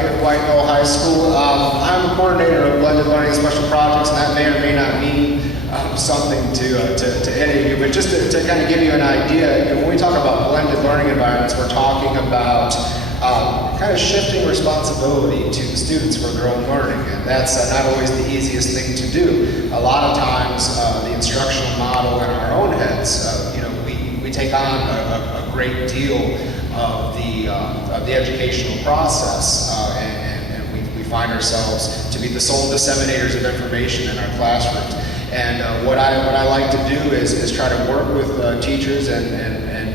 here at White Knoll High School. I'm a coordinator of blended learning and special projects, and that may or may not mean something to any of you, but just to kind of give you an idea, when we talk about blended learning environments, we're talking about kind of shifting responsibility to the students for their own learning, and that's not always the easiest thing to do. A lot of times, the instructional model in our own heads, we take on a great deal of the educational process, and we find ourselves to be the sole disseminators of information in our classrooms. And what I like to do is try to work with teachers and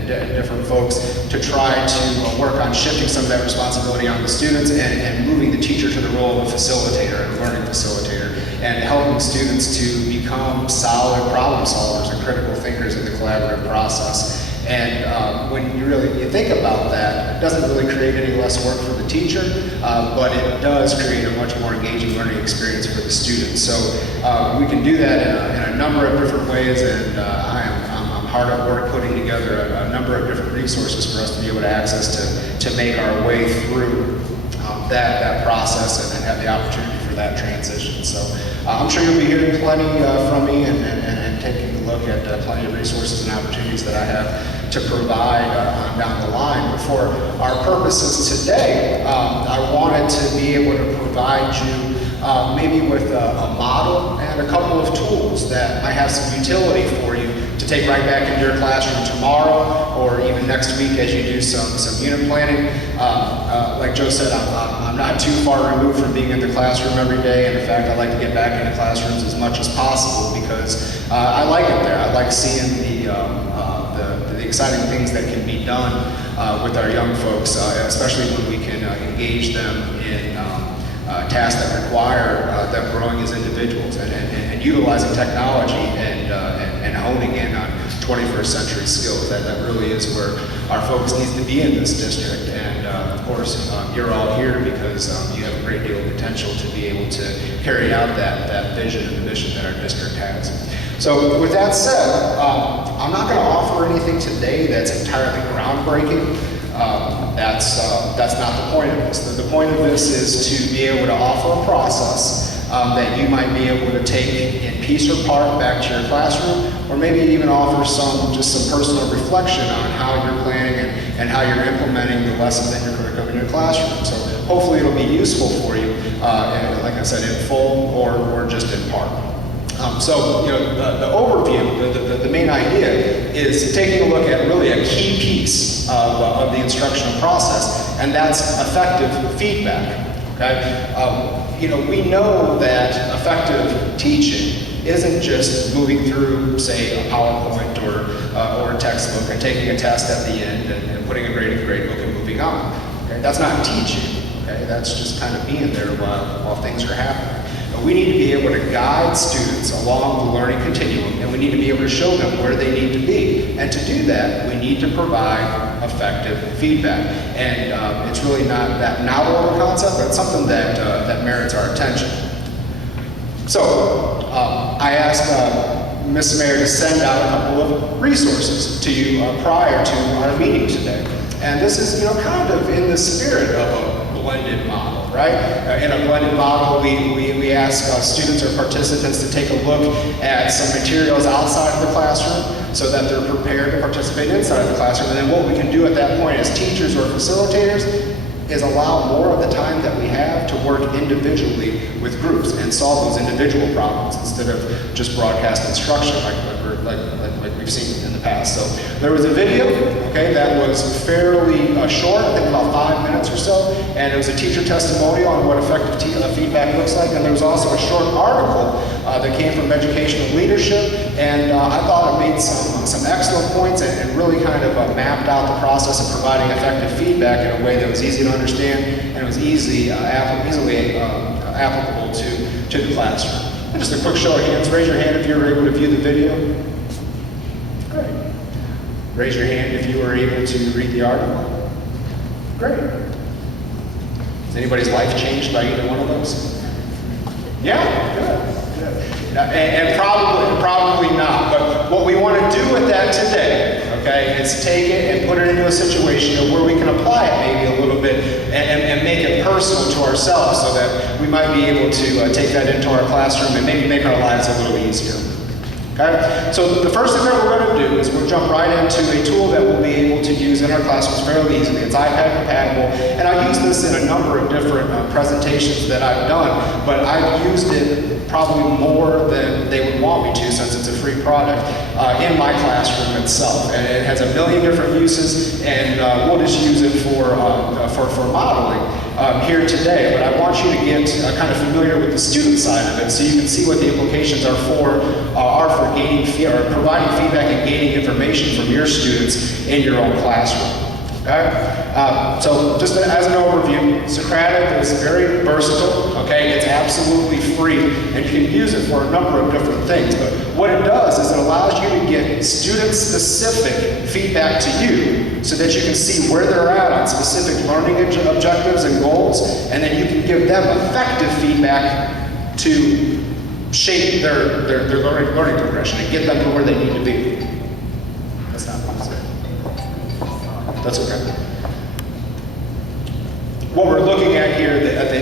different folks to try to work on shifting some of that responsibility on the students and moving the teacher to the role of a facilitator, a learning facilitator, and helping students to become solid problem solvers and critical thinkers in the collaborative process. And when you think about that, it doesn't really create any less work for the teacher, but it does create a much more engaging learning experience for the students. So we can do that in a number of different ways, and I'm hard at work putting together a number of different resources for us to be able to access to make our way through that process and have the opportunity for that transition. So I'm sure you'll be hearing plenty from me and taking a look at plenty of resources and opportunities that I have to provide down the line. But for our purposes today, I wanted to be able to provide you maybe with a model and a couple of tools that might have some utility for you to take right back into your classroom tomorrow or even next week as you do some unit planning. Like Joe said, I'm not too far removed from being in the classroom every day, and in fact I like to get back into classrooms as much as possible because I like it there. I like seeing the exciting things that can be done with our young folks, especially when we can engage them in tasks that require them growing as individuals and utilizing technology and honing in on 21st century skills. That really is where our focus needs to be in this district. And of course, you're all here because you have a great deal of potential to be able to carry out that vision and the mission that our district has. So with that said, I'm not going to offer anything today that's entirely groundbreaking. That's not the point of this. The point of this is to be able to offer a process that you might be able to take in piece or part back to your classroom, or maybe even offer just some personal reflection on how you're planning and how you're implementing the lessons in your curriculum in your classroom. So hopefully it'll be useful for you, and like I said, in full or just in part. So, the overview, the main idea is taking a look at really a key piece of the instructional process, and that's effective feedback. Okay? We know that effective teaching isn't just moving through, say, a PowerPoint or a textbook and taking a test at the end and putting a grade in the gradebook and moving on. Okay? That's not teaching. Okay? That's just kind of being there while things are happening. We need to be able to guide students along the learning continuum, and we need to be able to show them where they need to be. And to do that, we need to provide effective feedback. And it's really not that novel of a concept, but it's something that merits our attention. So I asked Ms. Mayor to send out a couple of resources to you prior to our meeting today. And this is kind of in the spirit of a blended model. Right? In a blended model, we ask students or participants to take a look at some materials outside of the classroom so that they're prepared to participate inside of the classroom. And then what we can do at that point as teachers or facilitators is allow more of the time that we have to work individually with groups and solve those individual problems instead of just broadcast instruction like we've seen in the past. So there was a video, okay, that was fairly short, I think about 5 minutes or so, and it was a teacher testimonial on what effective feedback looks like, and there was also a short article that came from Educational Leadership, and I thought it made some excellent points and really kind of mapped out the process of providing effective feedback in a way that was easy to understand and it was easily applicable to the classroom. And just a quick show of hands. Raise your hand if you were able to view the video. Great. Raise your hand if you were able to read the article. Great. Has anybody's life changed by either one of those? Yeah, good. And probably not. But what we want to do with that today, is take it and put it into a situation where we can apply it maybe a little bit and make it personal. personal to ourselves so that we might be able to take that into our classroom and maybe make our lives a little easier. Okay? So the first thing that we're going to do is we'll jump right into a tool that we'll be able to use in our classrooms fairly easily. It's iPad compatible, and I've used this in a number of different presentations that I've done, but I've used it probably more than they would want me to since it's a free product in my classroom itself. And it has a million different uses, and we'll just use it for modeling here today. But I want you to get kind of familiar with the student side of it so you can see what the implications are for gaining or providing feedback and gaining information from your students in your own classroom. Okay? So just as an overview, Socratic is very versatile, okay? It's absolutely free, and you can use it for a number of different things. But what it does is it allows you to get student-specific feedback to you so that you can see where they're at on specific learning objectives and goals, and then you can give them effective feedback to shape their learning progression and get them to where they need to be. That's not what I said. That's okay. What we're looking at here at the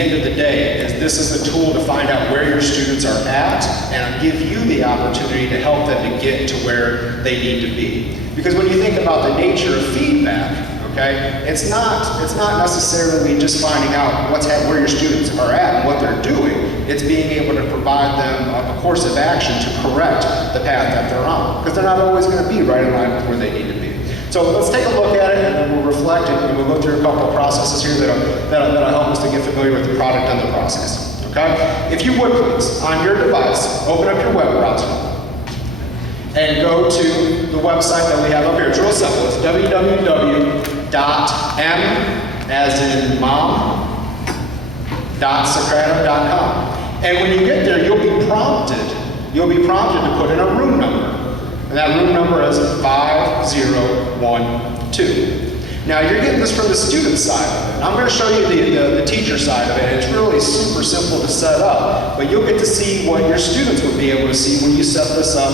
end of the day is this is a tool to find out where your students are at and give you the opportunity to help them to get to where they need to be. Because when you think about the nature of feedback, okay, it's not necessarily just finding out where your students are at and what they're doing. It's being able to provide them a course of action to correct the path that they're on, because they're not always going to be right in line with where they need to be. So let's take a look at it, and then we'll reflect, and we'll go through a couple of processes here that'll help us to get familiar with the product and the process. Okay? If you would please, on your device, open up your web browser and go to the website that we have up here. It's real simple. It's www.m as in mom, .socratic.com. And when you get there, you'll be prompted to put in a room number. And that room number is 5012. Now you're getting this from the student side of it. I'm going to show you the teacher side of it. It's really super simple to set up, but you'll get to see what your students would be able to see when you set this up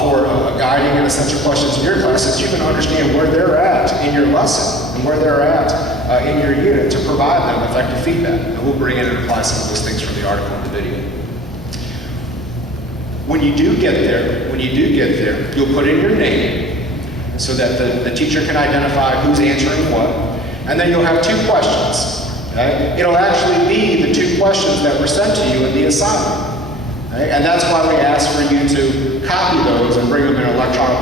for guiding and essential questions in your class, so that you can understand where they're at in your lesson and where they're at in your unit to provide them effective feedback. And we'll bring in and apply some of those things from the article and the video. When you do get there, you'll put in your name so that the teacher can identify who's answering what, and then you'll have 2 questions. Okay? It'll actually be the 2 questions that were sent to you in the assignment. Okay? And that's why we ask for you to copy those and bring them in electronic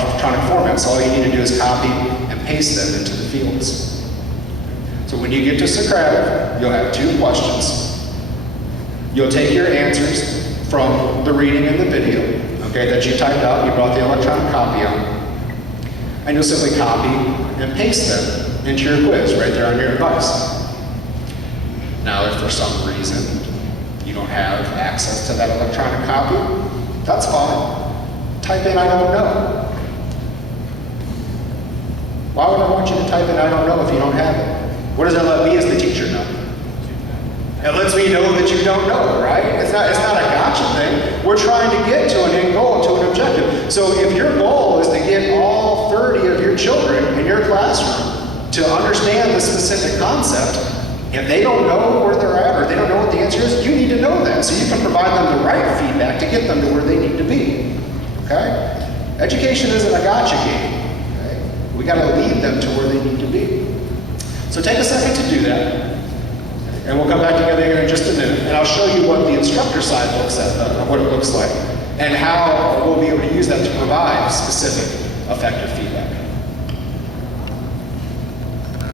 format. So all you need to do is copy and paste them into the fields. So when you get to Socratic, you'll have 2 questions. You'll take your answers from the reading and the video, okay, that you typed out, you brought the electronic copy on, and you'll simply copy and paste them into your quiz right there on your device. Now, if for some reason you don't have access to that electronic copy, that's fine. Type in "I don't know." Why would I want you to type in "I don't know" if you don't have it? What does that let me as the teacher know? It lets me know that you don't know, right? It's not a gotcha thing. We're trying to get to an end goal, to an objective. So if your goal is to get all 30 of your children in your classroom to understand the specific concept, if they don't know where they're at or they don't know what the answer is, you need to know that so you can provide them the right feedback to get them to where they need to be. Okay? Education isn't a gotcha game. Okay? We got to lead them to where they need to be. So take a second to do that. And we'll come back together here in just a minute, and I'll show you what the instructor side looks at, what it looks like, and how we'll be able to use that to provide specific, effective feedback.